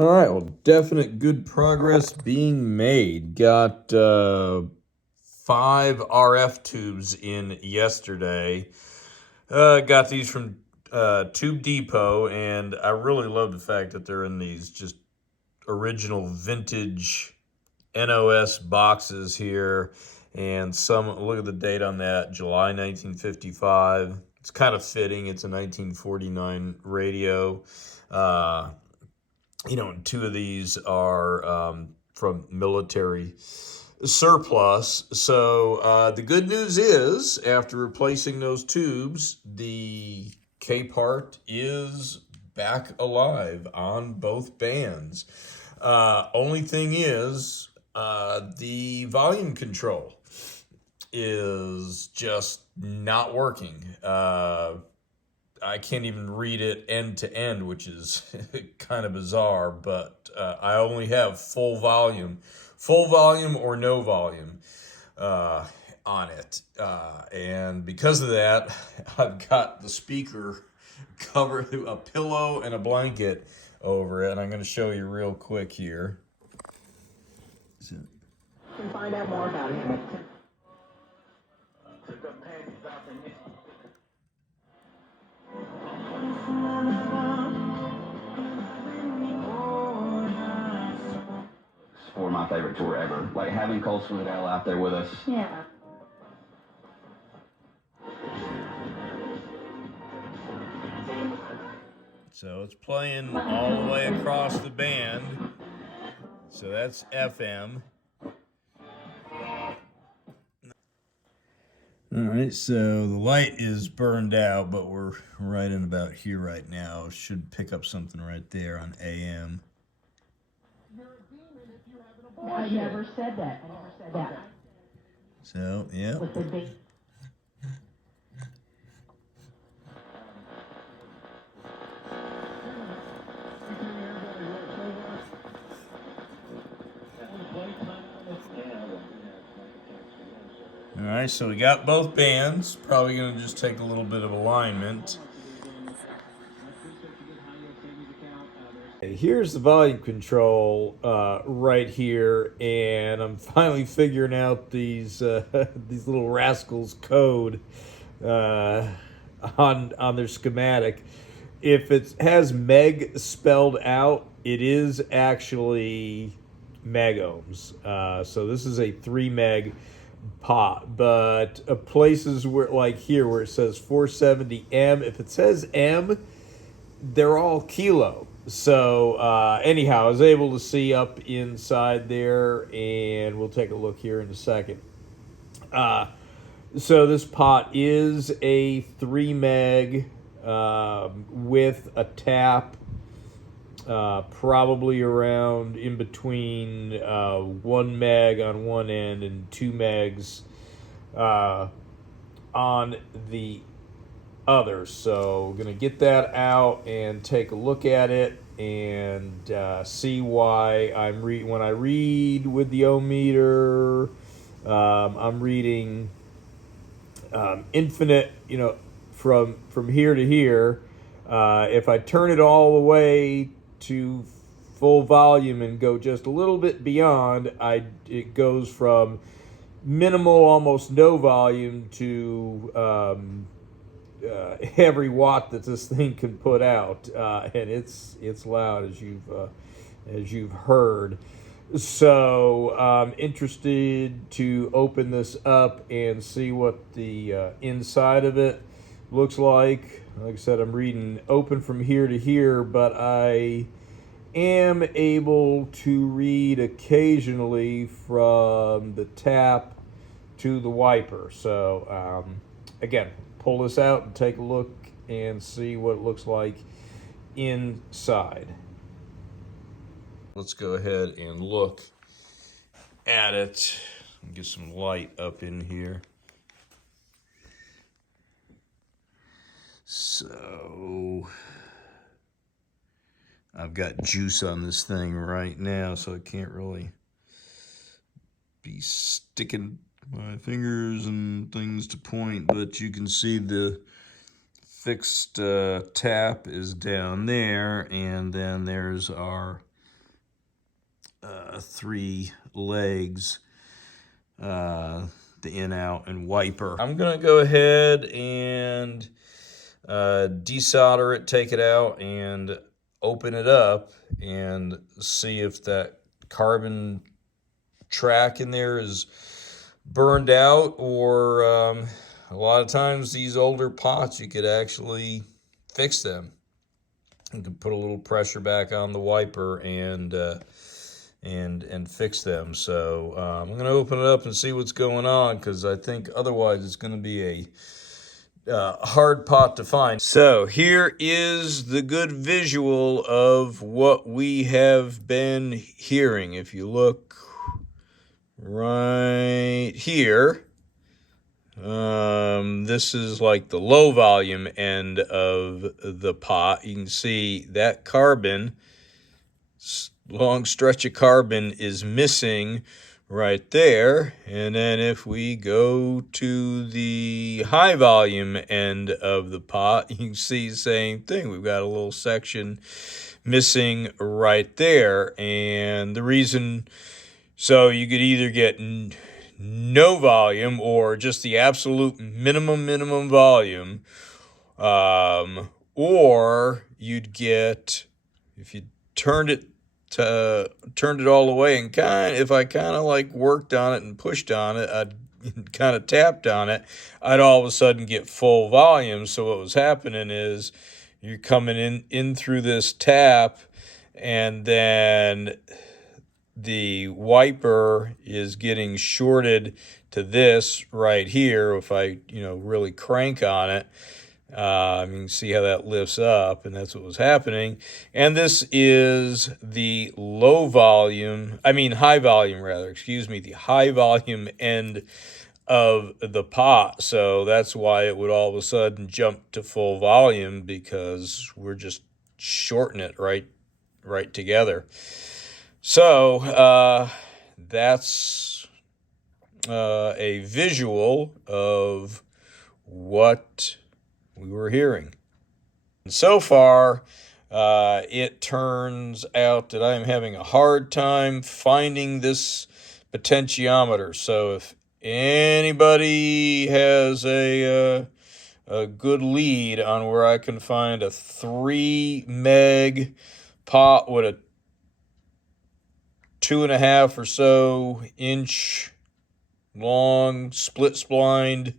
All right, well, definite good progress being made. Got 5 RF tubes in yesterday. Got these from Tube Depot, and I really love the fact that they're in these just original vintage NOS boxes here. And look at the date on that, July 1955. It's kind of fitting. It's a 1949 radio. Uh, and 2 of these are from military surplus. So the good news is, after replacing those tubes, the Capehart is back alive on both bands. Only thing is, the volume control is just not working. I can't even read it end to end, which is kind of bizarre, but I only have full volume or no volume on it. And because of that, I've got the speaker covered a pillow and a blanket over it. And I'm going to show you real quick here. So, You can find out more about him. For my favorite tour ever. Like having Cole Swindell out there with us. Yeah. So it's playing all the way across the band. So that's FM. All right, so the light is burned out, but we're right in about here right now. Should pick up something right there on AM. I never said that. I never said that. So, yeah. With the big... All right, so we got both bands. Probably going to just take a little bit of alignment. Here's the volume control right here, and I'm finally figuring out these these little rascals' code on their schematic. If it has meg spelled out, it is actually megohms. So this is a 3 meg pot, but places where, like here, where it says 470 M, if it says M, they're all kilo. So anyhow, I was able to see up inside there, and we'll take a look here in a second. So this pot is a 3 meg with a tap, probably around in between 1 meg on one end and 2 megs on the other. So we're going to get that out and take a look at it and see why when I read with the ohmmeter, I'm reading infinite, from here to here. If I turn it all the way to full volume and go just a little bit beyond, it goes from minimal, almost no volume to every watt that this thing can put out, and it's loud, as you've heard. So I'm interested to open this up and see what the inside of it looks like. Like I said, I'm reading open from here to here, but I am able to read occasionally from the tap to the wiper. So again, pull this out and take a look and see what it looks like inside. Let's go ahead and look at it and get some light up in here. So I've got juice on this thing right now, so I can't really be sticking my fingers and things to point, but you can see the fixed tap is down there, and then there's our three legs, the in, out, and wiper. I'm gonna go ahead and desolder it, take it out, and open it up and see if that carbon track in there is burned out, or a lot of times these older pots, you could actually fix them. You can put a little pressure back on the wiper and fix them. So I'm going to open it up and see what's going on, because I think otherwise it's going to be a hard pot to find. So here is the good visual of what we have been hearing. If you look right here, this is like the low volume end of the pot. You can see that carbon, long stretch of carbon, is missing right there. And then if we go to the high volume end of the pot, you can see the same thing. We've got a little section missing right there. And the reason, so you could either get no volume or just the absolute minimum volume, or you'd get, if you turned it all the way, and if I kind of like worked on it and pushed on it, I'd kind of tapped on it, I'd all of a sudden get full volume. So what was happening is you're coming in through this tap, and then the wiper is getting shorted to this right here. If I, really crank on it, you can see how that lifts up, and that's what was happening. And this is the high volume, the high volume end of the pot. So that's why it would all of a sudden jump to full volume, because we're just shorting it right together. So that's a visual of what we were hearing. And so far, it turns out that I'm having a hard time finding this potentiometer. So if anybody has a good lead on where I can find a 3 meg pot with a 2.5 or so inch long split splined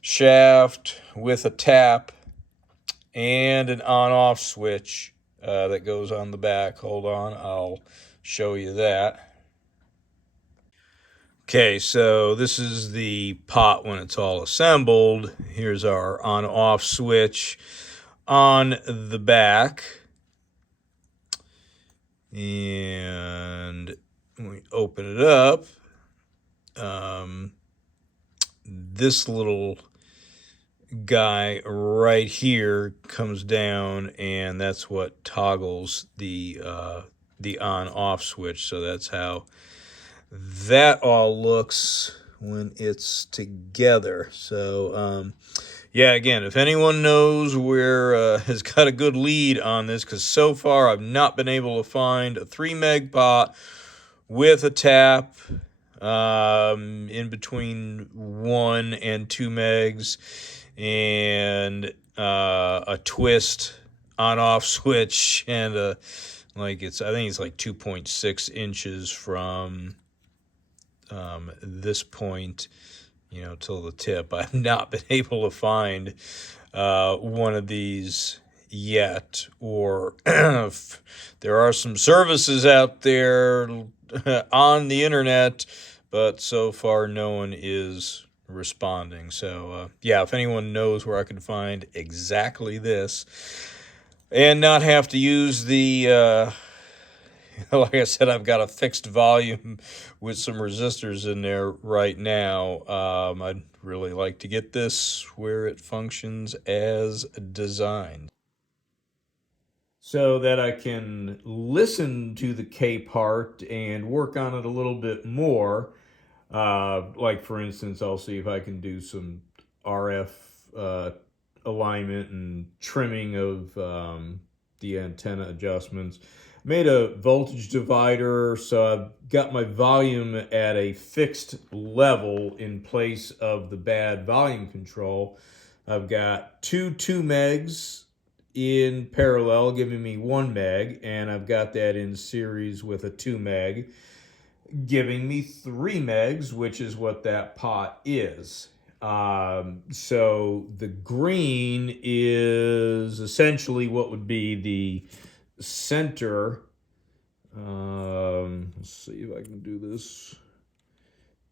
shaft with a tap and an on-off switch that goes on the back. Hold on, I'll show you that. Okay, so this is the pot when it's all assembled. Here's our on-off switch on the back. And when we open it up, this little guy right here comes down, and that's what toggles the on-off switch. So that's how that all looks when it's together. So yeah, again, if anyone knows where has got a good lead on this, because so far I've not been able to find a 3 meg pot with a tap in between 1 and 2 megs and a twist on-off switch, and I think it's like 2.6 inches from this point, till the tip. I've not been able to find one of these yet, or there are some services out there on the internet, but so far no one is responding. So yeah, if anyone knows where I can find exactly this and not have to use the like I said, I've got a fixed volume with some resistors in there right now. I'd really like to get this where it functions as designed, so that I can listen to the Capehart and work on it a little bit more. Like, for instance, I'll see if I can do some RF alignment and trimming of the antenna adjustments. made a voltage divider, so I've got my volume at a fixed level in place of the bad volume control. I've got two 2 megs in parallel, giving me 1 meg, and I've got that in series with a 2 meg, giving me 3 megs, which is what that pot is. So the green is essentially what would be the center. Let's see if I can do this.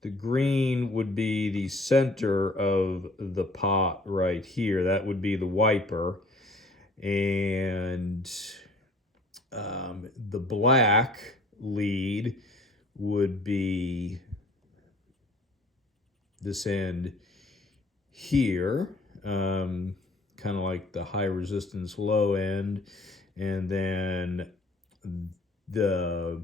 The green would be the center of the pot right here. That would be the wiper. And the black lead would be this end here, kind of like the high resistance low end, and then the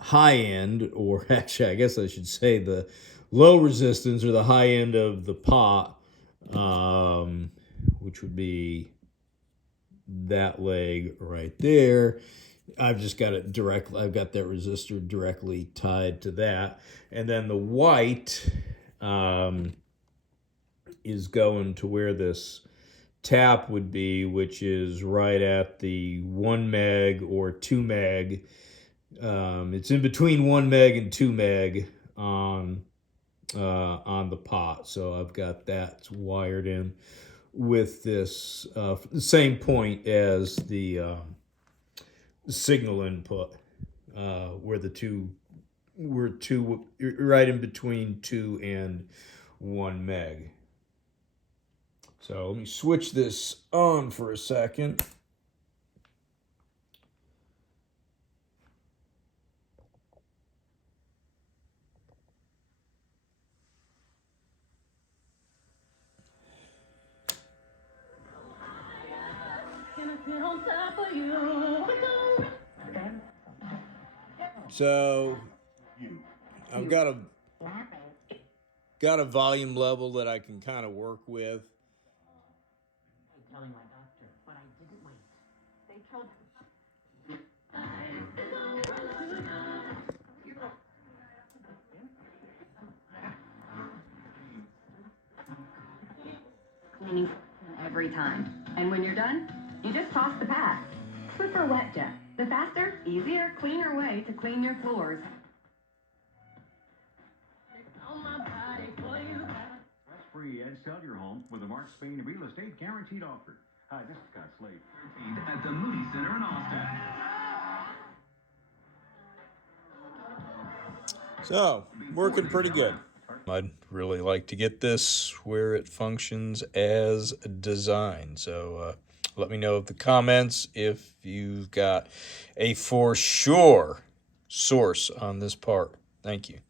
high end, or actually I guess I should say the low resistance or the high end of the pot, which would be that leg right there. I've just got it directly, I've got that resistor directly tied to that. And then the white is going to where this tap would be, which is right at the 1 meg or 2 meg. It's in between 1 meg and 2 meg on the pot. So I've got that wired in with this same point as the signal input, where the two were right in between 2 and 1 meg. So let me switch this on for a second. So I've got a volume level that I can kind of work with. Telling my doctor, but I didn't wait. They told cleaning every time. And when you're done, you just toss the pad. Swiffer or wet jet. The faster, easier, cleaner way to clean your floors. Free and sell your home with a Mark Spain real estate guaranteed offer. Hi, this is Scott Slade. At the Moody Center in Austin. So, working pretty good. I'd really like to get this where it functions as designed. So let me know in the comments if you've got a for sure source on this part. Thank you.